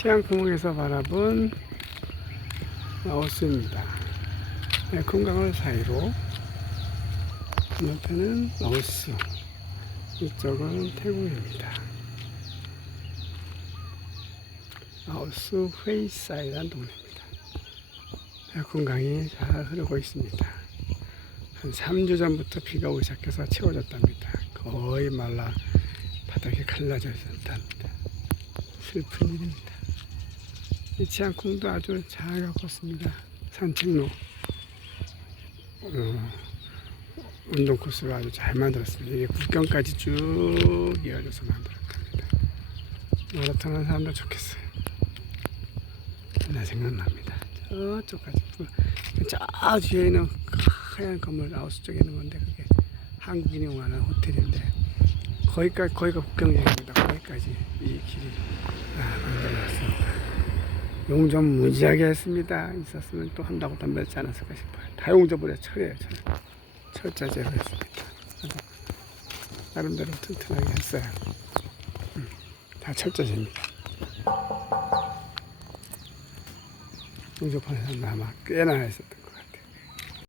치안구멍에서 바라본 라오스입니다. 네, 금강을 사이로 건너편은 라오스, 이쪽은 태국입니다. 라오스 회이사이라는 동네입니다. 네, 금강이 잘 흐르고 있습니다. 한 3주 전부터 비가 오기 시작해서 채워졌답니다. 거의 말라 바닥에 갈라져 있었답니다. 슬픈 일입니다. 이 치안콩도 아주 잘 가꿨습니다. 산책로, 어, 운동 코스를 아주 잘 만들었습니다. 이게 국경까지 쭉 이어져서 만들었답니다. 마라톤 하는 사람도 좋겠어요. 나 생각납니다. 저쪽까지. 그, 저 뒤에 있는 하얀 건물 라오스 쪽에 있는 건데 그게 한국인이 원하는 호텔인데 거기까지 거기가 국경역입니다. 거기까지 이 길이. 용접 무지하게 했습니다. 있었으면 또 한다고 덤볐지 않았을까 싶어요. 다 용접을 해 철이에요. 철. 철자재로 했습니다. 나름대로 튼튼하게 했어요. 음, 다 철자재입니다. 용접하는 사람 아마 꽤나 했었던